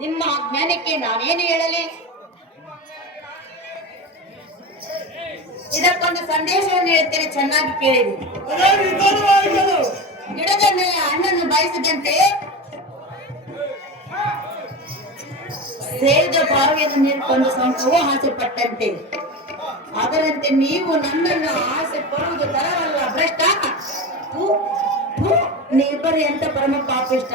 ನಿಮ್ಮ ಜ್ಞಾನಕ್ಕೆ ನಾನೇನು ಹೇಳಲಿ? ಇದಕ್ಕೊಂದು ಸಂದೇಶವನ್ನು ಹೇಳ್ತೇನೆ, ಚೆನ್ನಾಗಿ ಕೇಳಿರಿ. ಗಿಡದ ಮೇಲೆ ಹಣ್ಣನ್ನು ಬಯಸಿದಂತೆ ಸೇರಿದ ಬಾವಿಯನ್ನು ನೀಡಿಕೊಂಡು ಸಂಕವು ಆಸೆ ಪಟ್ಟಂತೆ, ಅದರಂತೆ ನೀವು ನನ್ನನ್ನು ಆಸೆ ಪಡುವುದು ತರವಲ್ಲ ಭ್ರಷ್ಟ. ನೀವಿಬ್ಬರು ಎಂತ ಪರಮ ಪಾಪಿಷ್ಟ.